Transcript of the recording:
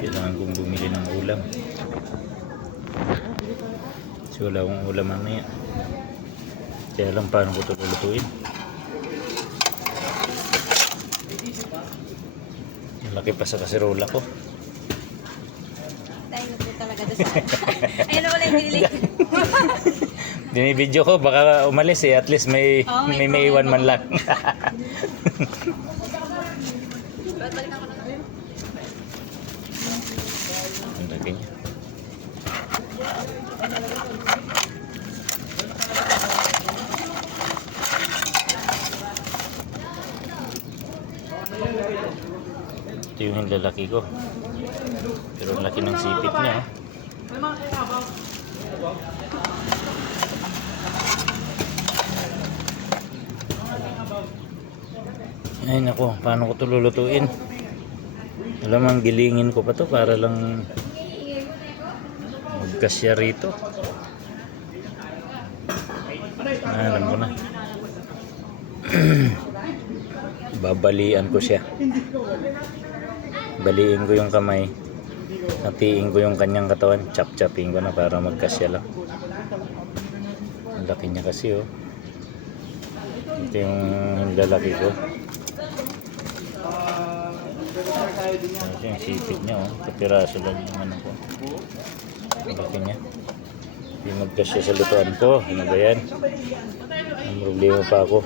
Kailangan kong bumili ng ulam. Kasi wala akong ulam mamaya. Kaya alam paano ko ito lulutuin. Malaki pa sa kaserola ko. Tayo na po talaga doon sa ayun na wala yung binili. Dinibidyo ko, baka umalis eh. At least may iwan man lang. Ang laki niya. Ito yung lalaki ko. Pero ang laki ng sipit niya. Ay nako, paano ko ito lulutuin? Alam mo, gilingin ko pa to para lang magkasya rito. Alam ko na. Babalian ko siya. Baliin ko yung kamay. Hatiin ko yung kanyang katawan. Chop-chopping ko na para magkasya lang. Ang laki niya kasi oh. Ito yung lalaki ko. Ito yung sipit niya oh. Kapiraso lang yung ano ko. Ang laki niya. Hindi magkasya sa lutuan ko. Ano ba yan? Ang problema pa ako.